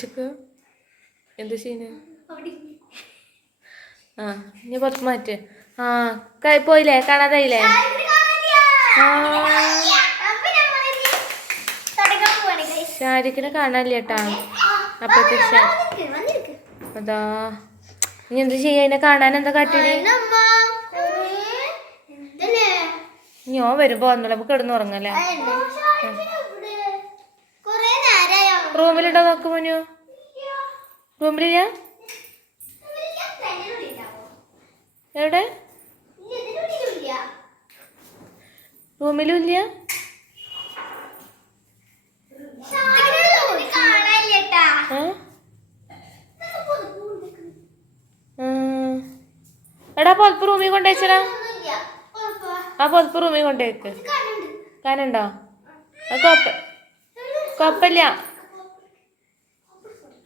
പൊടിച്ചിക്ക് എന്ത് ചെയ്യുന്നു ആ ഇനി പുറത്ത് മാറ്റ്. ആ പോയില്ലേ? കാണാതായില്ലേ? ആരെങ്കിലും കാണാനില്ല? കേട്ടാ വന്നിരിക്ക്. അതാ. ഇനി എന്ത് ചെയ്യാ? അതിനെ കാണാൻ എന്താ കാട്ടിയത്? ഞാൻ വരുമ്പോ വന്നോളൂ. കിടന്നുറങ്ങല്ലേ റൂമിലുണ്ടോ നോക്ക് മോനു റൂമിലില്ല? എവിടെ. റൂമിലും ഇല്ല. എടാ പൊതപ്പ് റൂമിൽ കൊണ്ടുവച്ചടാ. ആ പൊതപ്പ് റൂമിൽ കൊണ്ടുവയ്ക്ക്. കാനുണ്ടോ കൊപ്പ കുഴപ്പമില്ല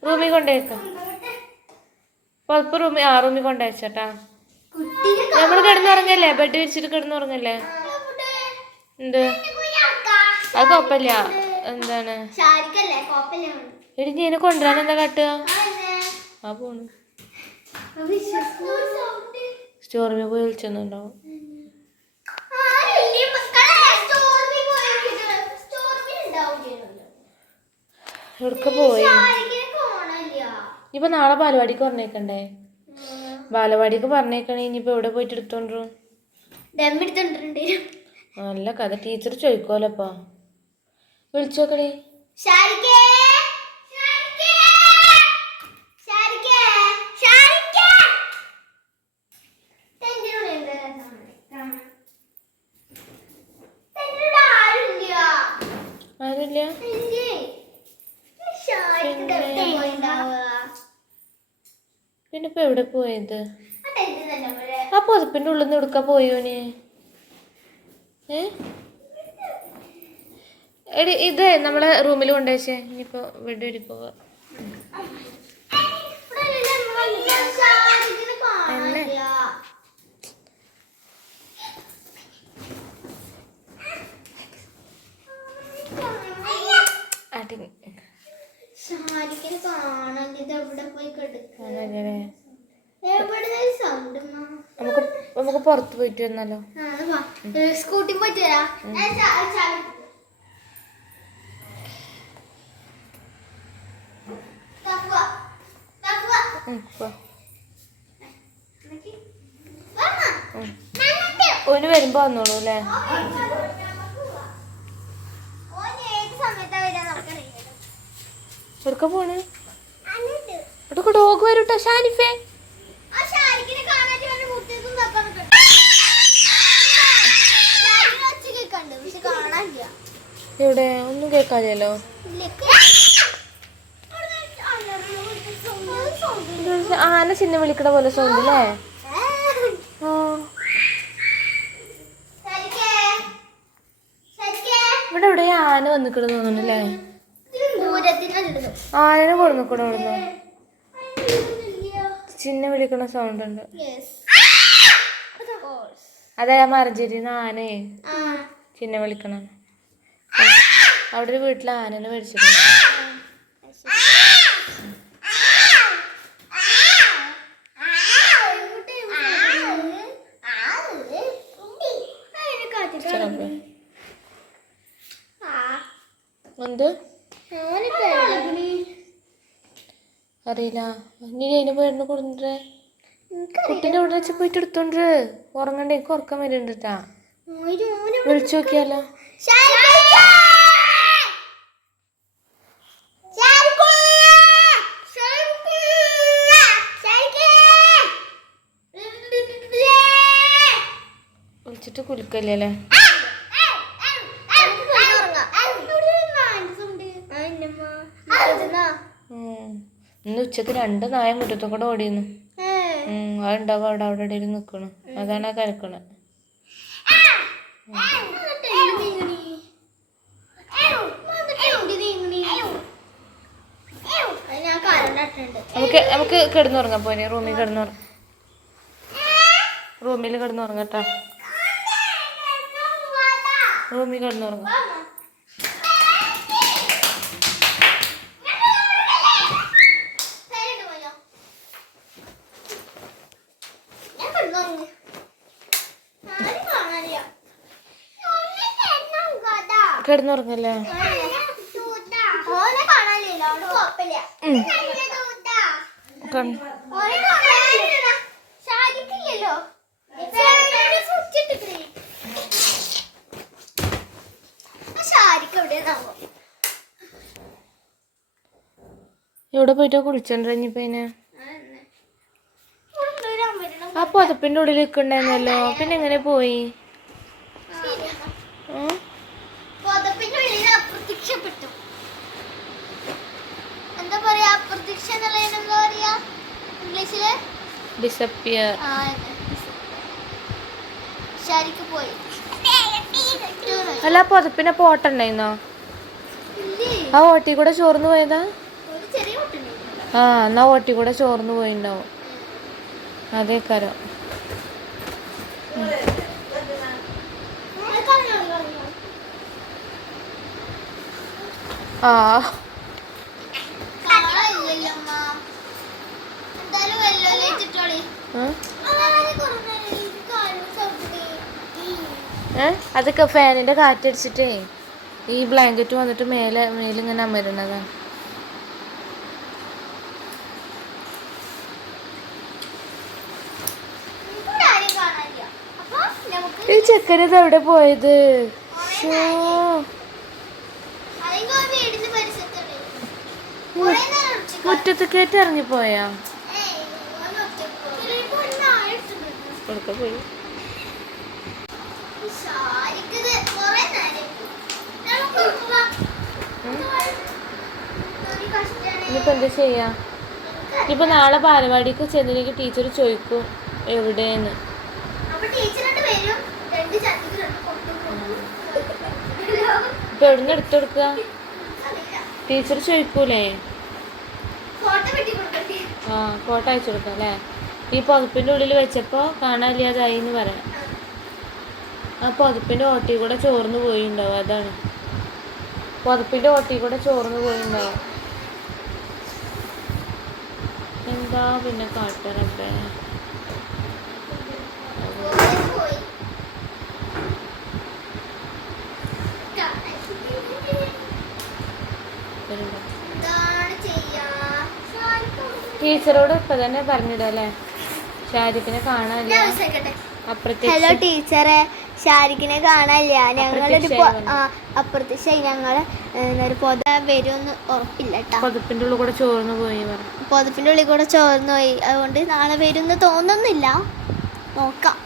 റൂമിൽ കൊണ്ടുവയ്ക്ക് പുറപ്പ് റൂമിൽ ആ റൂമിൽ കൊണ്ടുവച്ചട്ടാ നമ്മൾ കിടന്നുറങ്ങല്ലേ? ബെഡ് വിരിച്ചിട്ട് കിടന്നുറങ്ങല്ലേ. എന്ത്. അത് കുഴപ്പമില്ല. എന്താണ്? നീനെ കൊണ്ടുവരാൻ എന്താ കാട്ടുക. ആ പോണു. സ്റ്റോറിൽ പോയി വിളിച്ചൊന്നുണ്ടാവും. എവിടെ പോയി? ഇനിയിപ്പോ നാളെ ബാലവാടിക്ക് പറഞ്ഞേക്കണ്ടേ? ബാലവാടിക്ക് പറഞ്ഞേക്കണേ ഇനിയിപ്പോ എവിടെ പോയിട്ട് എടുത്തോണ്ടും നല്ല കഥ. ടീച്ചർ ചോദിക്കുമല്ലോ അപ്പൊ വിളിച്ചോക്കടി. ഷാരിക്കേ ഇപ്പൊ എവിടെ പോയത്? ആ പൊതുപ്പിന്റെ ഉള്ളിൽ നിന്ന് എടുക്കാൻ പോയോന് ഏ? എടി ഇത് നമ്മളെ റൂമിൽ കൊണ്ടുവച്ചേ ഇനിയിപ്പോ വീട് വരെ പോവാ ഇവിടെ അല്ലല്ലോ നമ്മൾ വന്നത്. ഷാരിക്കിനെ കാണാനില്ല. അടി ഷാരിക്കിനെ കാണാനില്ല. ഇത് എവിടെ പോയി കിടക്കുക അങ്ങനെ എവിടെ സൗണ്ട് നമുക്ക് പുറത്ത് പോയിട്ട് വന്നാലോ? സ്കൂട്ടി പോയിട്ട് വരാം. ഓന് വരുമ്പോ വന്നോളൂ അല്ലേ. എവിടക്ക പോണ്? ഇവിടെ ഡോഗ് വരൂട്ടോ ഷാനിഫേ ആ ഷാരിക്കിനെ കാണാനായിട്ട് അവന്റെ മുറ്റത്തും തപ്പാൻ നിൽക്കണ്ട. ഷാരിക്കിനെ ഒച്ച കേൾക്കണ്ട് പക്ഷെ കാണാനില്ല എവിടെ? ഒന്നും കേൾക്കാതെയല്ലോ ഇത് ആന ചിന്ന വിളിക്കണ പോലെ സൗണ്ട് അല്ലേ ഇവിടെ എവിടെ ആന വന്നിക്കണ തോന്നുന്നല്ലേ ആന കൊടുന്നിക്കണ ഇവിടുന്ന് ചിന്ന വിളിക്കണ സൗണ്ട് ഉണ്ട്. അതെ മറിഞ്ഞിരുന്ന ആനേ ചിന്ന വിളിക്കണം. അവിടെ ഒരു വീട്ടിൽ ആനനെ മേടിച്ചിട്ടുണ്ട്. എന്ത്? അറിയില്ല. ഇനി അതിന് പോയിരുന്നു കൊടുത്തിട്ടേ കുട്ടീന്റെ അവിടെ വെച്ച് പോയിട്ട് എടുത്തോണ്ട് ഉറങ്ങണ്ടേ? എനിക്ക് ഉറക്കം വരുന്നുണ്ട് വിളിച്ചു നോക്കിയാലോ? വിളിച്ചിട്ട് കുലുക്കല്ലേ. ഇന്ന് ഉച്ചയ്ക്ക് രണ്ട് നായ മുറ്റത്തും കൂടെ ഓടിയുന്നു. ഉം, അതുണ്ടാവും അവിടെ അവിടെ ഇടയിൽ നിൽക്കണു അതാണ് ആ കരണ്ടിട്ടുണ്ട് നമുക്ക് നമുക്ക് കിടന്നുറങ്ങാം പോനെ റൂമിൽ കിടന്നുറങ്ങാം. റൂമിൽ കിടന്നുറങ്ങട്ടാ റൂമിൽ കിടന്നുറങ്ങാം കിടന്നുറങ്ങല്ലേ ഓനെ കാണാനില്ല അവിടെ കുഴപ്പമില്ല കൺ- ഓനെ കാണാനില്ല ഷാജിക്കില്ലല്ലോ ഷാരിക്ക് എവിടെയാണാവോ എവിടെ പോയിട്ടാ കുളിച്ചോണ്ടിരിഞ്ഞിപ്പോ അതിനെ ആ പുതപ്പിന്റെ ഉള്ളിൽ നിൽക്കണ്ടായിരുന്നല്ലോ. പിന്നെ എങ്ങനെ പോയി ഉം? പുതപ്പിന്റെ ഉള്ളിൽ അപ്രത്യക്ഷപ്പെട്ടു എന്താ പറയാ അപ്രത്യക്ഷ എന്നുള്ളതിന് എന്താ പറയാ ഇംഗ്ലീഷിൽ ഡിസപ്പിയർ ശരിക്ക് പോയി. അല്ല പുതപ്പിനെ പോട്ടുണ്ടായിരുന്നോ ആ ഓട്ടി കൂടെ ചോർന്നു പോയതാ? ആ എന്നാ ഓട്ടി കൂടെ ചോർന്നു പോയിണ്ടാവും. അതേ കരം ആ. അതൊക്കെ ഫാനിന്റെ കാറ്റടിച്ചിട്ടേ ഈ ബ്ലാങ്കറ്റ് വന്നിട്ട് മേലെ മേലിങ്ങനെ അമരുന്നതാണ്. ഈ ചെക്കനത് എവിടെ പോയത്. മുറ്റത്ത് കയറ്റി ഇറങ്ങിപ്പോയാ ഏയ്, ഓൻ ഒറ്റയ്ക്ക് പോകും. ചിലപ്പോ ഒരു നായ ഇട്ടിട്ടുണ്ട്. കൊടുക്ക പോയി ഈ ഷാരിക്കിത് കുറേ നേരം നമുക്ക് പോവാം. ഒരു പോയി. ഇനിയിപ്പോ എന്താ ചെയ്യാ? ഇപ്പൊ നാളെ ബാലവാടിക്ക് ചെന്നില്ലെങ്കിൽ ടീച്ചർ ചോദിക്കും എവിടെയെന്ന്. കൊടുക്കും. ഇപ്പൊ എവിടുന്ന് എടുത്തു കൊടുക്കുക. ടീച്ചർ ചോദിക്കൂലേ? ആ ഫോട്ടോ അയച്ചു കൊടുക്കാം അല്ലേ? ഈ പുതപ്പിന്റെ ഉള്ളിൽ വെച്ചപ്പോൾ കാണാനില്ലാതായി എന്ന് പറയാം. ആ പുതപ്പിന്റെ ഓട്ടി കൂടെ ചോർന്നു പോയിണ്ടാവും അതാണ്. പുതപ്പിന്റെ ഓട്ടി കൂടെ ചോർന്നു പോയിണ്ടാവും. എന്താ പിന്നെ ഷാരിക്ക് ടീച്ചറോട് ഇപ്പൊ തന്നെ പറഞ്ഞിടല്ലേ? ഷാരിഖിനെ കാണാനില്ല. ഹലോ ടീച്ചറെ ഷാരിഖിനെ കാണാനില്ല. ഞങ്ങളൊരു അപ്പുറത്തെ ഞങ്ങൾ ഒരു പൊത വരുമെന്ന് ഉറപ്പില്ല പൊതപ്പിന്റെ ഉള്ളിൽ കൂടെ ചോർന്നു പോയി പൊതപ്പിന്റെ ഉള്ളിൽ കൂടെ ചോർന്നു പോയി. അതുകൊണ്ട് നാളെ വരുമെന്ന് തോന്നുന്നില്ല. നോക്കാം.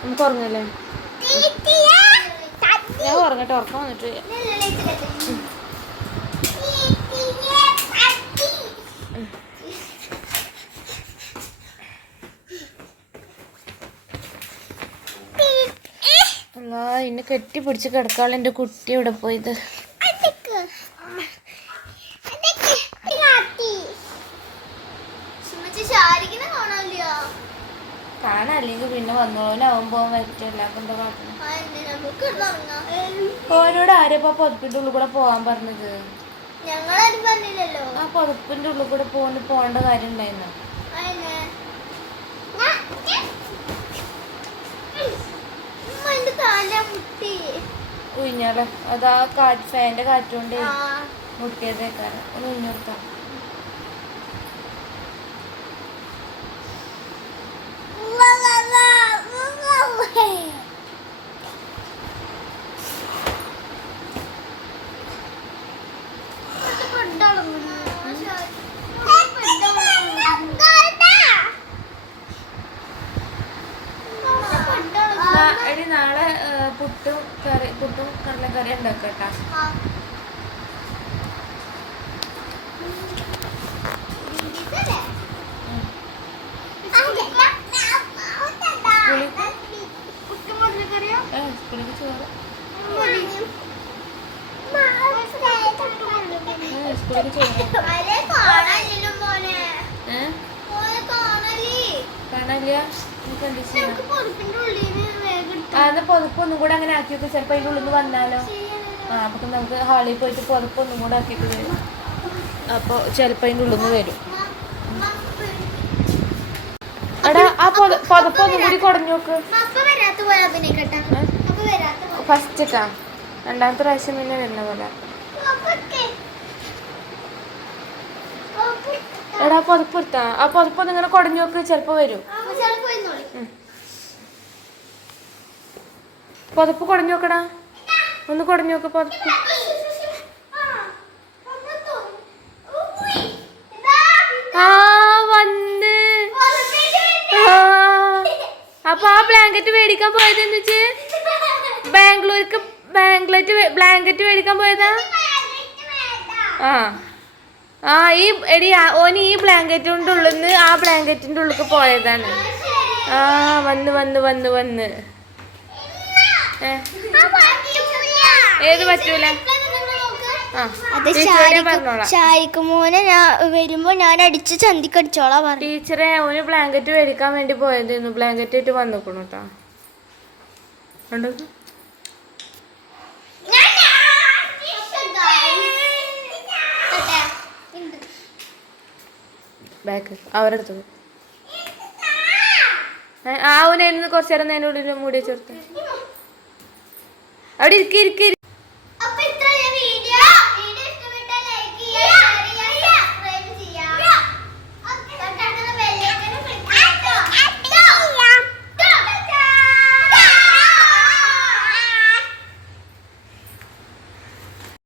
നമുക്ക് ഉറങ്ങല്ലേ? ഞാൻ ഉറങ്ങട്ടെ ഉറക്കം വന്നിട്ട്. അല്ലാ ഇന്നെ കെട്ടിപ്പിടിച്ച് കിടക്കാളെ എന്റെ കുട്ടി ഇവിടെ പോയത് ശാരിക്കിനെ കാണാനില്ല കാണാൻ അല്ലെങ്കിൽ പിന്നെ പറ്റില്ല എന്താ ആ, എന്തിനാ? നമുക്ക് കിടന്നുറങ്ങാം. ഓരോട് ആരെയപ്പോ പൊതുപ്പിന്റെ ഉള്ളിൽ കൂടെ പോവാൻ പറഞ്ഞത്? ഞങ്ങളാരും പറഞ്ഞില്ലല്ലോ. ആ പൊതുപ്പിന്റെ ഉള്ളിൽ കൂടെ പോകുന്ന പോകേണ്ട കാര്യം ഉണ്ടായിരുന്നു? ഉയിഞ്ഞാല അതാ കാറ്റ് ഫാന്റെ കാറ്റുകൊണ്ട് മുട്ടിയതേക്കാരം. ഒന്ന് ഉഞ്ഞോർത്താം എടി നാളെ ഏ, പുട്ടും കറി കടലക്കറി ഉണ്ടാക്കട്ടാ. കാണാനില്ല? എനിക്ക് ചെയ്യാം പുതപ്പ് ഒന്നും കൂടെ അങ്ങനെ ആക്കി വെക്കും ചിലപ്പോൾ അതിന്റെ ഉള്ളിൽ വന്നാലോ? ആ അപ്പം നമുക്ക് ഹാളിൽ പോയിട്ട് പുതപ്പ് ഒന്നും കൂടെ ആക്കിയിട്ട് വരും. അപ്പോൾ ചിലപ്പോൾ അതിന്റെ ഉള്ളിൽ നിന്ന് വരും. എടാ ആ പുത പുതപ്പ് ഒന്നും കൂടി കുടഞ്ഞു നോക്ക്. ഫസ്റ്റ് ഇട്ടാ രണ്ടാമത്തെ പ്രാവശ്യം പിന്നെ വരുന്ന പോലെ. എടാ പുതപ്പ് എടുത്താ. ആ പുതപ്പ് കുടഞ്ഞു നോക്ക് ചിലപ്പോൾ വരും. പുതപ്പ് കുടഞ്ഞു നോക്കടാ. ഒന്ന് കുടഞ്ഞു നോക്ക് പുതപ്പ്. ആ വന്ന്. അപ്പൊ ആ ബ്ലാങ്കറ്റ് മേടിക്കാൻ പോയത് എന്നിച്ച്? ബാംഗ്ലൂർക്ക് ബാംഗ്ലറ്റ് ബ്ലാങ്കറ്റ് മേടിക്കാൻ പോയതാ? ആ. ആ ഈ എടി ഓന് ഈ ബ്ലാങ്കറ്റിന്റെ ഉള്ളിൽ നിന്ന് ആ ബ്ലാങ്കറ്റിന്റെ ഉള്ളിൽ പോയതാണ്. ആ വന്ന് വന്ന് വന്ന് വന്ന്. ഏത് പറ്റൂല? മോനെ വരുമ്പോ ഞാൻ അടിച്ച് ചന്തിക്കടിച്ചോളാ പറഞ്ഞു. ടീച്ചറെ ഓന് ബ്ലാങ്കറ്റ് മേടിക്കാൻ വേണ്ടി പോയതായിരുന്നു. ബ്ലാങ്കറ്റ് ആയിട്ട് വന്നിക്കണു കേട്ടോ ബാക്ക് അവരുടെ അടുത്ത് ആ അവനായിരുന്നു കുറച്ചു നേരം നേരെ ഉള്ളിൽ മൂടി ചേർത്ത് അവിടെ ഇരിക്കി ഇരിക്കി